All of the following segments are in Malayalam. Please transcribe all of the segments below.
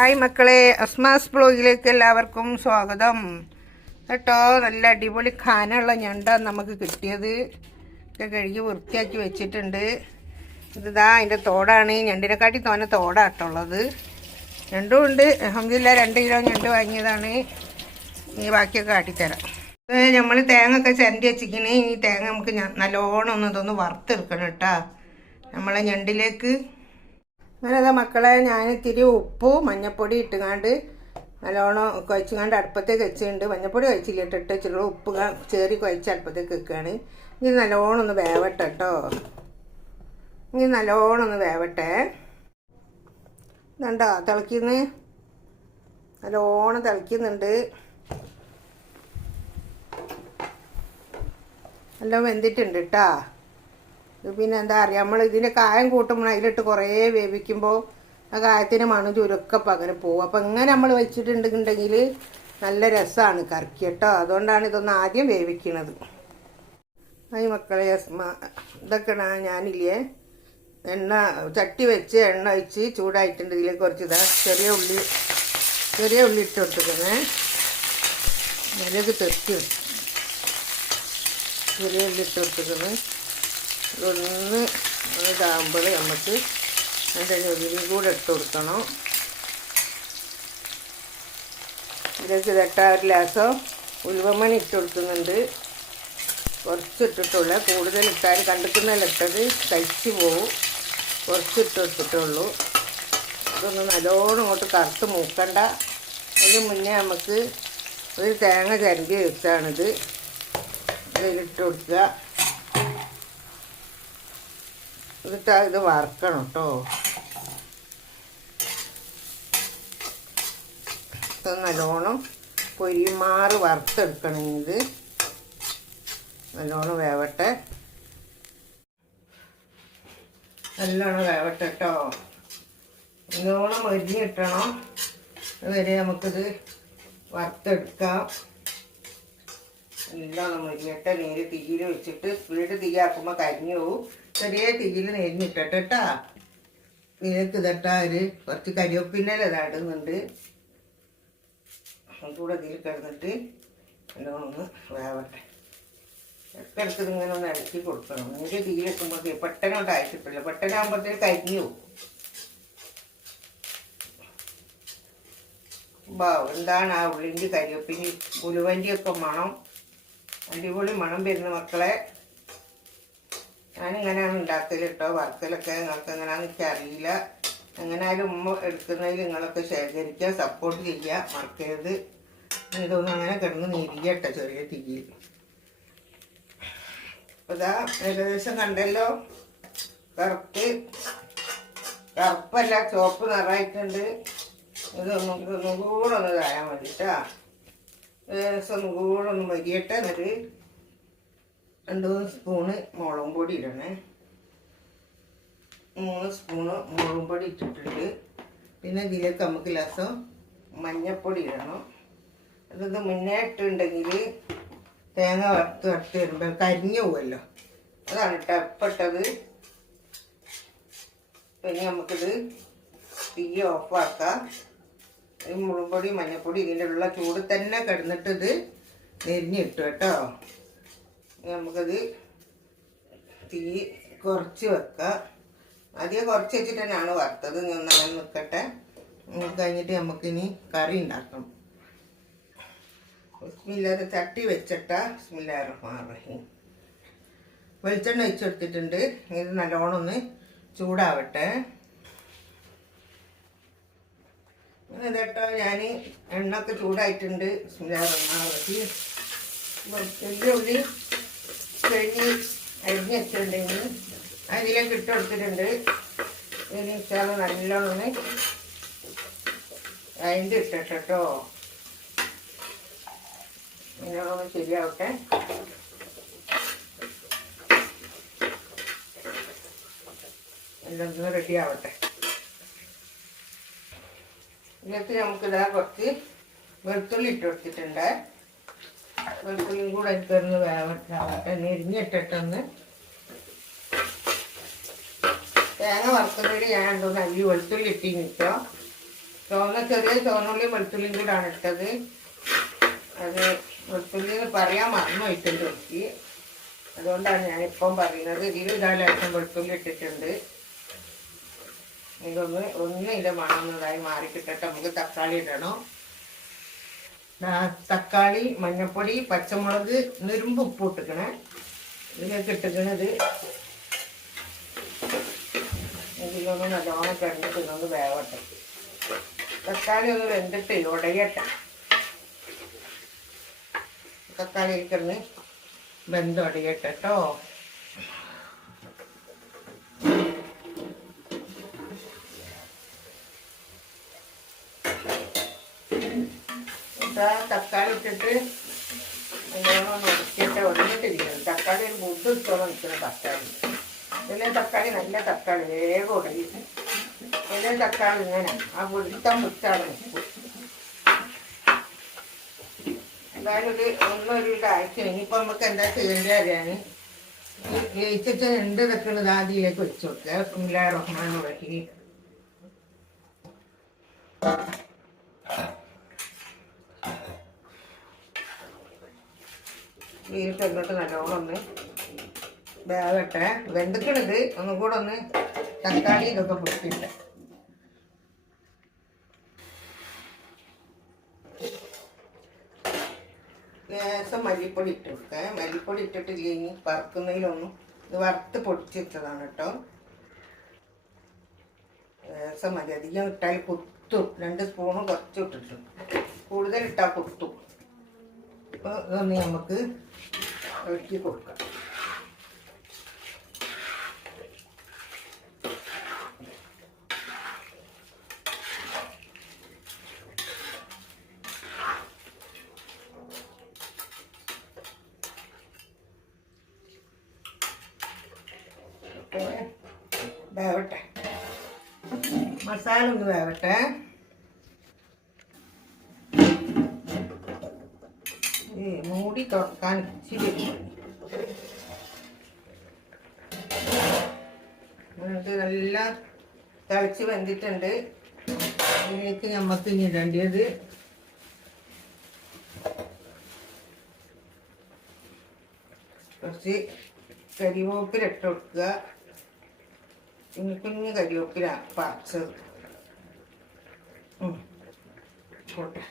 ഹായ് മക്കളെ, അസ്മാസ് ബ്ലോഗിലേക്ക് എല്ലാവർക്കും സ്വാഗതം കേട്ടോ. നല്ല അടിപൊളി ഖാനുള്ള ഞണ്ടാണ് നമുക്ക് കിട്ടിയത്. ഒക്കെ കഴുകി വൃത്തിയാക്കി വെച്ചിട്ടുണ്ട്. ഇതാ അതിൻ്റെ തോടാണ്. ഞണ്ടിനെക്കാട്ടി തോന്നെ തോടാട്ടുള്ളത്. ഞണ്ടും ഉണ്ട്. അൽഹംദുലില്ലാ 2 കിലോ ഞണ്ട് വാങ്ങിയതാണ്. ഇനി ബാക്കിയൊക്കെ കാട്ടിത്തരാം. നമ്മൾ തേങ്ങ ഒക്കെ ചിരണ്ടി വെച്ചിരിക്കണേ. ഈ തേങ്ങ നമുക്ക് നല്ലോണം ഇതൊന്ന് വറുത്തെടുക്കണം കേട്ടോ നമ്മളെ ഞണ്ടിലേക്ക്. അങ്ങനെതാ മക്കളെ, ഞാൻ ഇത്തിരി ഉപ്പും മഞ്ഞപ്പൊടി ഇട്ടുകാണ്ട് നല്ലോണം കുഴച്ചുകാണ്ട് അടുപ്പത്തേക്ക് വെച്ചിട്ടുണ്ട്. മഞ്ഞപ്പൊടി കഴിച്ചില്ല ഇട്ടിട്ട് ഇച്ചിരി ഉപ്പ് ചേറി കുഴച്ച് അടുപ്പത്തേക്ക് വെക്കുകയാണ്. ഇനി നല്ലോണം ഒന്ന് വേവട്ടെ കേട്ടോ. ഇനി നല്ലോണം ഒന്ന് വേവട്ടെ. ഇതുണ്ടോ തിളയ്ക്കുന്നു, നല്ലോണം തിളയ്ക്കുന്നുണ്ട്. എല്ലാം വെന്തിട്ടുണ്ട് കേട്ടോ. ഇത് പിന്നെ എന്താ പറയുക, നമ്മൾ ഇതിൻ്റെ കായം കൂട്ടുമ്പോൾ അതിലിട്ട് കുറേ വേവിക്കുമ്പോൾ ആ കായത്തിന് മണം ചുരുക്കപ്പം അങ്ങനെ പോകും. അപ്പം ഇങ്ങനെ നമ്മൾ വെച്ചിട്ടുണ്ടെങ്കിൽ നല്ല രസമാണ് കറിക്ക് കേട്ടോ. അതുകൊണ്ടാണ് ഇതൊന്ന് ആദ്യം വേവിക്കുന്നത്. ഈ മക്കളെ ഇതൊക്കെ ഞാനില്ലേ എണ്ണ ചട്ടി വെച്ച് എണ്ണ ഒഴിച്ച് ചൂടായിട്ടുണ്ട്. ഇതിലേക്ക് കുറച്ച് ചെറിയ ഉള്ളി ഇട്ട് കൊടുത്തിരിക്കുന്നത്. അതിലേക്ക് തെറ്റി ചെറിയ ഉള്ളി ഇട്ട് കൊടുത്തിരിക്കുന്നത്. ഒന്ന് ഇതാകുമ്പോൾ നമുക്ക് അതിൻ്റെ ഉള്ളിയും കൂടെ ഇട്ട് കൊടുക്കണം. ഇതിലേക്ക് ഒരു ഗ്ലാസോ ഉലുവമണി ഇട്ട് കൊടുക്കുന്നുണ്ട്. കുറച്ച് ഇട്ടിട്ടുള്ള, കൂടുതൽ ഇട്ടാൽ കണ്ടിക്കുന്നതിലിട്ടത് കഴിച്ച് പോവും. കുറച്ച് ഇട്ട് കൊടുത്തിട്ടുള്ളൂ. ഇതൊന്ന് നല്ലോണം ഇങ്ങോട്ട് കറുത്ത് മൂക്കണ്ട. അതിന് മുന്നേ നമുക്ക് ഒരു തേങ്ങ ചിരണ്ടി വെച്ചാണിത് ഇതിലിട്ട് കൊടുക്കുക. എന്നിട്ട് ഇത് വറുക്കണം കേട്ടോ. ഇത് നല്ലോണം പൊരിമാറ് വറുത്തെടുക്കണം. ഇത് നല്ലോണം വേവട്ടെ, നല്ലോണം വേവട്ടെ കേട്ടോ. നല്ലോണം മൊരിഞ്ഞിട്ടണം. അതുവരെ നമുക്കിത് വറുത്തെടുക്കാം. നല്ലോണം മൊരിഞ്ഞിട്ട് നേരെ തീയിൽ വെച്ചിട്ട് സ്പീഡ് തീയാക്കുമ്പോൾ കരിഞ്ഞു പോവും. ചെറിയ തീയിൽ നെരിഞ്ഞിട്ടെ കേട്ടാ. ഇതിലേക്ക് ഇതട്ടാ കുറച്ച് കരിവേപ്പിൻ്റെ ഇല ഇടുന്നുണ്ട്. അതുകൂടെ ഇതിൽ കിടന്നിട്ട് നല്ലോണം ഒന്ന് വേവട്ടെ. ഇടയ്ക്കിടയ്ക്ക് ഇങ്ങനെ ഒന്ന് ഇളക്കി കൊടുക്കണം. നേരെ തീയിൽ വെക്കുമ്പോഴത്തേ പെട്ടെന്നോട്ട് അയച്ചിട്ടില്ല. പെട്ടെന്നാകുമ്പോഴത്തേക്ക് കരിഞ്ഞു പോകും. എന്താണ് ആ ഉള്ളിൻ്റെ കരിവേപ്പിന് ഉലുവൻ്റെ ഒക്കെ മണം, അടിപൊളി മണം വരുന്ന മക്കളെ. ഞാനിങ്ങനെയാണ് ഉണ്ടാക്കൽ കേട്ടോ. വറുക്കലൊക്കെ നിങ്ങൾക്ക് എങ്ങനെയാണെന്ന് എനിക്ക് അറിയില്ല. എങ്ങനെയായാലും ഉമ്മ എടുക്കുന്നതിൽ നിങ്ങളൊക്കെ ശേഖരിക്കുക, സപ്പോർട്ട് ചെയ്യുക, മറക്കരുത്. ഇതൊന്നും അങ്ങനെ കിടന്ന് നെരിയട്ടെ ചെറിയ തീയിൽ. അപ്പോൾ ഇതാ ഏകദേശം കണ്ടല്ലോ. കറുപ്പല്ല ചുവപ്പ് നിറമായിട്ടുണ്ട്. ഇതൊന്നും കൂടെ ഒന്ന് ഇതായാൽ മതി കേട്ടോ. ഏകദേശം ഒന്നും കൂടെ ഒന്ന് മരിയട്ടെ. എന്നിട്ട് 2-3 സ്പൂണ് മുളകും പൊടി ഇടണേ. 3 സ്പൂണ് മുളകും പൊടി ഇട്ടിട്ടുണ്ട്. പിന്നെ ഇതിലേക്ക് നമുക്ക് ലേശം മഞ്ഞപ്പൊടി ഇടണം. അത് മുന്നേ ഇട്ടുണ്ടെങ്കിൽ തേങ്ങ വറുത്ത് വരുമ്പോൾ കരിഞ്ഞു പോകുമല്ലോ. അതാണ് കേട്ടോ ഇപ്പിട്ടത്. പിന്നെ നമുക്കിത് തീ ഓഫാക്കാം. ഈ മുളകും പൊടി മഞ്ഞപ്പൊടി ഇതിൻ്റെ ഉള്ള ചൂട് തന്നെ കിടന്നിട്ട് ഇത് നെരിഞ്ഞിട്ടു കേട്ടോ. നമുക്കത് തീ കുറച്ച് വെക്കാം. ആദ്യം കുറച്ച് വെച്ചിട്ട് തന്നെയാണ് വറുത്തത്. ഒന്നങ്ങനെ നിൽക്കട്ടെ. കഴിഞ്ഞിട്ട് നമുക്കിനി കറി ഉണ്ടാക്കണം. ബിസ്മില്ലാതെ ചട്ടി വെച്ചിട്ട ബിസ്മില്ലാഹിർ റഹ്മാനിർ റഹീം. വെളിച്ചെണ്ണ വെച്ചെടുത്തിട്ടുണ്ട്. ഇത് നല്ലോണം ഒന്ന് ചൂടാവട്ടെ. അങ്ങനെ കേട്ടോ, ഞാൻ എണ്ണ ഒക്കെ ചൂടായിട്ടുണ്ട്. ബിസ്മില്ലാഹിർ റഹ്മാനിർ റഹീം. വലിയ ഉള്ളി കഴിഞ്ഞ് അരിഞ്ഞ് വെച്ചിട്ടുണ്ടെങ്കിൽ അതിലേക്ക് ഇട്ട് കൊടുത്തിട്ടുണ്ട്. ഇതിന് ഇഷ്ടം നല്ലോണം അതിൻ്റെ ഇട്ടോ. നല്ലോണം ശരിയാവട്ടെ. എല്ലാം ഒന്ന് റെഡി ആവട്ടെ. ഇതിലേക്ക് നമുക്കിതാ കുറച്ച് വെളുത്തുള്ളി ഇട്ട് കൊടുത്തിട്ടുണ്ട്. വെളുത്തുള്ളിയും കൂടെ എനിക്കൊന്ന് വേവട്ടെ. നെരിഞ്ഞിട്ടിട്ടൊന്ന് തേങ്ങ വറുക്കുന്നതിൽ ഞാൻ എന്തോന്ന് അല്ലി വെളുത്തുള്ളി ഇട്ടിട്ടോ. ചെറിയ ചുവന്നുള്ളിയും വെളുത്തുള്ളിയും കൂടാണ് ഇട്ടത്. അത് വെളുത്തുള്ളി എന്ന് പറയാൻ മറന്നു പോയിട്ടുണ്ട് എനിക്ക്. അതുകൊണ്ടാണ് ഞാനിപ്പം പറയുന്നത്. ഇതിൽ ധാരാളം വെളുത്തുള്ളി ഇട്ടിട്ടുണ്ട്. ഇതൊന്ന് ഇതിൻ്റെ മണന്നതായി മാറിക്കിട്ടിട്ട് നമുക്ക് തക്കാളി ഇടണം. തക്കാളി, മഞ്ഞൾപ്പൊടി, പച്ചമുളക്, നുരുമ്പ് ഉപ്പ് ഇട്ടിക്കണേ. ഇതിലേക്ക് ഇട്ടിക്കണത് ഇതിലൊന്ന് നല്ലോണം കിടന്നിട്ടൊന്ന് വേവട്ടെ. തക്കാളി ഒന്ന് വെന്തിട്ട് ഉടയട്ടെ. തക്കാളി കിടന്ന് വെന്തുടയട്ടെ കേട്ടോ. തക്കാളി ഇട്ടിട്ട് നല്ലോണം ഉടച്ചിട്ട് ഉടഞ്ഞിട്ടിരിക്കണം. തക്കാളി ഒരു മുദ്ദ ഇട്ടോളം നിൽക്കണം തക്കാളി. ഇതിലെ തക്കാളി നല്ല തക്കാളി വേഗം ഉടയും. ഇതിലെ തക്കാളി ഇങ്ങനെ ആ മുറ്റാണ് നിൽക്കും. എന്തായാലും ഒരു ആഴ്ച ഇനിയിപ്പോൾ നമുക്ക് എന്താ ചെയ്യേണ്ടത് അറിയാൻ വേവിച്ചിട്ട് എന്ത് വെക്കുന്നത് ആദ്യയിലേക്ക് വെച്ച് കൊടുക്കുക. ബിസ്മില്ലാഹിർ റഹ്മാനിർ റഹീം. വീട്ടിൽ എന്നിട്ട് നല്ലോണം ഒന്ന് വേവട്ടെ. വെന്തിക്കണത് ഒന്നും കൂടെ ഒന്ന് തക്കാളി ഇതൊക്കെ പൊട്ടിയിട്ട് ലേശം മല്ലിപ്പൊടി ഇട്ട് കൊടുക്കുക. മല്ലിപ്പൊടി ഇട്ടിട്ട് ഇല്ലെങ്കിൽ വറുക്കുന്നതിലൊന്നും ഇത് വറുത്ത് പൊടിച്ച് വെച്ചതാണ് കേട്ടോ. ലേശം മതി. അധികം ഇട്ടാൽ കുത്തും. 2 സ്പൂണ് കുറച്ച് ഇട്ടിട്ടു. കൂടുതൽ ഇട്ടാൽ കുത്തും. അപ്പോൾ ഇതൊന്ന് നമുക്ക് ഇളക്കി കൊടുക്കാം. വേവട്ടെ. മസാല ഒന്ന് വേവട്ടെ. മൂടി തുറക്കാൻ ഇച്ചിരി നല്ല തിളച്ച് വെന്തിട്ടുണ്ട്. ഇതിലേക്ക് നമുക്ക് ഇനി ഇടേണ്ടത് കുറച്ച് കരിവേപ്പില ഇട്ട് കൊടുക്കുക. കുഞ്ഞു കരിവേപ്പില പറിച്ചത് പോട്ടെ.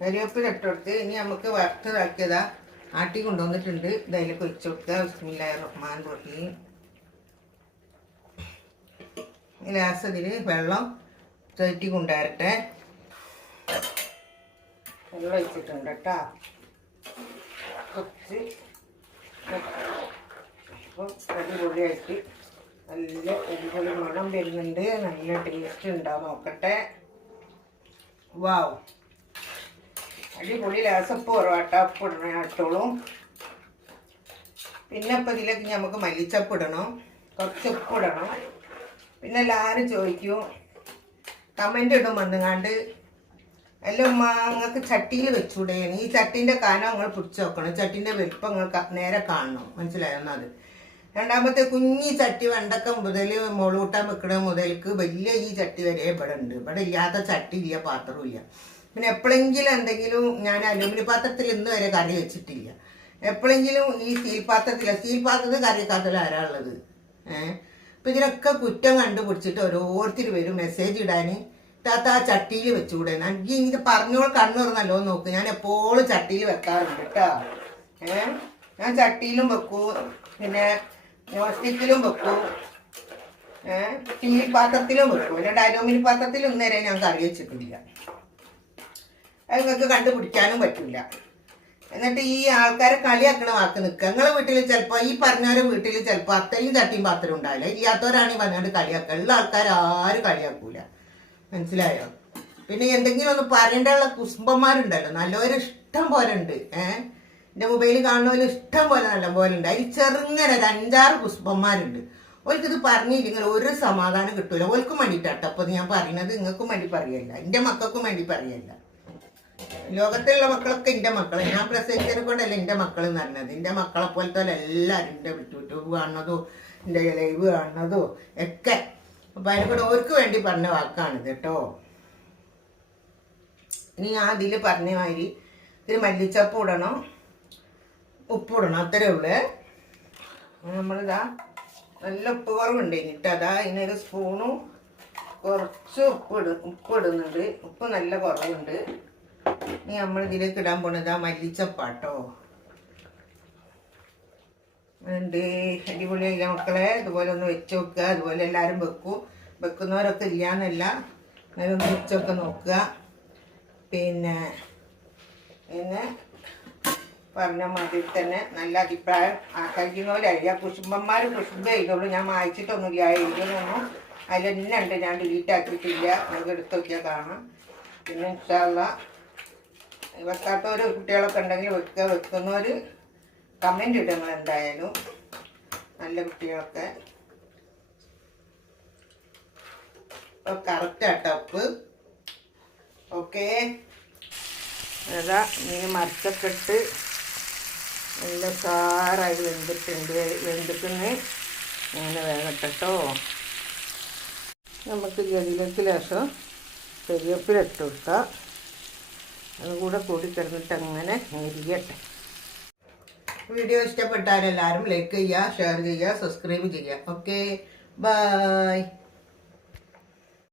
കരിവേപ്പില ഇട്ടെടുത്ത് ഇനി നമുക്ക് വറുത്തതാക്കിയതാ ആട്ടി കൊണ്ടുവന്നിട്ടുണ്ട്. ഇതിലേക്ക് വെച്ച് കൊടുക്കുക. ബിസ്മില്ലാഹിർ റഹ്മാനിർ റഹീം. ലാസ്റ്റതിന് വെള്ളം ചേറ്റി കൊണ്ടുവരട്ടെ. വെള്ളം ഒഴിച്ചിട്ടുണ്ട് കേട്ടോ. കുറച്ച് അപ്പോൾ അടിപൊളിയായിട്ട് നല്ല അടിപൊളി മണം വരുന്നുണ്ട്. നല്ല ടേസ്റ്റ് ഉണ്ടാവും. നോക്കട്ടെ. വാവ്, അടിപൊളി. ലാസപ്പ് കുറവാട്ട ഉപ്പ് ഇടണം ഇട്ടോളും. പിന്നെ ഇപ്പം ഇതിലേക്ക് നമുക്ക് മല്ലിച്ചപ്പ് ഇടണം, കുറച്ച് ഉപ്പ് ഇടണം. പിന്നെ എല്ലാവരും ചോദിക്കും, കമൻ്റ് ഇടും വന്നുകാണ്ട്, എല്ലാം ഉമ്മ നിങ്ങൾക്ക് ചട്ടിയിൽ വെച്ചൂടെ? ഈ ചട്ടീൻ്റെ കാനം നിങ്ങൾ പിടിച്ച് വെക്കണം. ചട്ടീൻ്റെ വലിപ്പം നിങ്ങൾ നേരെ കാണണം. മനസ്സിലായെന്നത്. രണ്ടാമത്തെ കുഞ്ഞി ചട്ടി വെണ്ടക്ക മുതൽ മുളകൂട്ടാൻ വെക്കണ മുതൽക്ക് വലിയ ഈ ചട്ടി വരെ ഇവിടെ ഉണ്ട്. ഇവിടെ ഇല്ലാത്ത ചട്ടി ഇല്ല, പാത്രവും ഇല്ല. പിന്നെ എപ്പോഴെങ്കിലും എന്തെങ്കിലും ഞാൻ അലൂമിനിയം പാത്രത്തിൽ ഇന്ന് വരെ കറി വെച്ചിട്ടില്ല. എപ്പോഴെങ്കിലും ഈ സ്റ്റീൽ പാത്രത്തിൽ കറി വെക്കാത്തതിൽ ആരാ ഉള്ളത്? അപ്പം ഇതിനൊക്കെ കുറ്റം കണ്ടുപിടിച്ചിട്ട് ഓരോരുത്തർ വരും മെസ്സേജ് ഇടാൻ, താത്ത ആ ചട്ടിയിൽ വെച്ചുകൂടെ. എനിക്ക് ഇത് പറഞ്ഞോൾ കണ്ണുറന്നല്ലോ നോക്ക്. ഞാൻ എപ്പോഴും ചട്ടിയിൽ വെക്കാറുണ്ട് കേട്ടോ. ഞാൻ ചട്ടിയിലും വെക്കൂ, പിന്നെ നോൺ സ്റ്റിക്കിലും വെക്കൂ, സ്റ്റീൽ പാത്രത്തിലും വെക്കും. അല്ലാണ്ട് അലൂമിനിയം പാത്രത്തിൽ ഇന്നേരെ ഞാൻ കറി വെച്ചിട്ടില്ല. അത് നിങ്ങൾക്ക് കണ്ടുപിടിക്കാനും പറ്റില്ല. എന്നിട്ട് ഈ ആൾക്കാരെ കളിയാക്കണ വാക്ക് നിൽക്കുക. നിങ്ങളെ വീട്ടിൽ ചിലപ്പോൾ ഈ പറഞ്ഞവരെ വീട്ടിൽ ചിലപ്പോൾ അത്രയും ചട്ടിയും പാത്രം ഉണ്ടാവില്ല. ഇല്ലാത്തവരാണ് പറഞ്ഞുകൊണ്ട് കളിയാക്കുക. ഉള്ള ആൾക്കാർ ആരും കളിയാക്കൂല. മനസ്സിലായോ? പിന്നെ എന്തെങ്കിലും ഒന്ന് പറയേണ്ടുള്ള കുസുമ്പന്മാരുണ്ടല്ലോ, നല്ലവരും ഇഷ്ടം പോലെ ഉണ്ട്. എൻ്റെ മൊബൈലിൽ കാണുന്നവരും ഇഷ്ടം പോലെ നല്ല പോലെ ഉണ്ട്. അതിൽ ചെറുങ്ങനെ ഒരു 5-6 കുസുമ്പന്മാരുണ്ട്. ഓൽക്കിത് പറഞ്ഞില്ലെങ്കിൽ ഒരു സമാധാനം കിട്ടൂല. ഓൽക്കും വേണ്ടിയിട്ടാട്ടോ അപ്പോൾ ഞാൻ പറയുന്നത്. നിങ്ങൾക്കും വേണ്ടി പറയല്ല, എൻ്റെ മക്കൾക്കും വേണ്ടി പറയല്ല. ലോകത്തിലുള്ള മക്കളൊക്കെ എൻ്റെ മക്കളെ. ഞാൻ പ്രസവിച്ചതിനെ കൊണ്ടല്ല എൻ്റെ മക്കൾ എന്ന് പറഞ്ഞത്. എൻ്റെ മക്കളെ പോലത്തെ എല്ലാവരും എൻ്റെ യൂട്യൂബ് കാണുന്നതോ എൻ്റെ ലൈവ് കാണുന്നതോ ഒക്കെ. അപ്പം അതിനെക്കൂടെ ഓർക്ക് വേണ്ടി പറഞ്ഞ വാക്കാണിത് കേട്ടോ. ഇനി ഞാൻ അതിൽ പറഞ്ഞ മാതിരി ഇതിൽ മല്ലിച്ചപ്പ് ഇടണം, ഉപ്പിടണം, അത്രേ ഉള്ളൂ. നമ്മളിതാ നല്ല ഉപ്പ് കുറവുണ്ട് കഴിഞ്ഞിട്ട് അതാ ഇതിനൊരു സ്പൂണും കുറച്ച് ഉപ്പിടുന്നുണ്ട്. ഉപ്പ് നല്ല കുറവുണ്ട്. ഇനി നമ്മൾ ഇതിലേക്ക് ഇടാൻ പോണതാ മല്ലിച്ചപ്പാട്ടോ. ഉണ്ട് അടിപൊളിയായില്ല മക്കളെ. ഇതുപോലെ ഒന്ന് വെച്ച് നോക്കുക. അതുപോലെ എല്ലാവരും വെക്കുന്നവരൊക്കെ ഇല്ലയെന്നല്ല, അങ്ങനെ ഒന്ന് വെച്ചൊക്കെ നോക്കുക. പിന്നെ പറഞ്ഞ മാതിരി തന്നെ നല്ല അഭിപ്രായം കഴിക്കുന്നവരല്ല. കുശുംബന്മാർ കുശുംബ ചെയ്തോളൂ. ഞാൻ വായിച്ചിട്ടൊന്നുമില്ല, എഴുതിയൊന്നും അതിൽ തന്നെ ഉണ്ട്. ഞാൻ ഡിലീറ്റ് ആക്കിയിട്ടില്ല. നമുക്ക് എടുത്ത് നോക്കിയാൽ കാണാം. പിന്നെ ഇൻഷാ അല്ലാഹ് വെക്കാത്തവർ കുട്ടികളൊക്കെ ഉണ്ടെങ്കിൽ വെക്കുന്നവർ കമൻ്റ് ഇടുങ്ങൾ എന്തായാലും. നല്ല കുട്ടികളൊക്കെ കറക്റ്റാട്ടോ ഉപ്പ്. ഓക്കെ, അതാ മീൻ മറിച്ചൊക്കെ ഇട്ട് നല്ല സാറായി വെന്തിട്ടുണ്ട്. അങ്ങനെ വേഗട്ടോ. നമുക്ക് അതിലേക്ക് ലേശം കരിവേപ്പില ഇട്ട് കൊടുക്കാം. അതുകൂടെ കൂടി കിടന്നിട്ട് അങ്ങനെ ഇരിക്കട്ടെ. വീഡിയോ ഇഷ്ടപ്പെട്ടാൽ എല്ലാവരും ലൈക്ക് ചെയ്യുക, ഷെയർ ചെയ്യുക, സബ്സ്ക്രൈബ് ചെയ്യുക. Okay, by.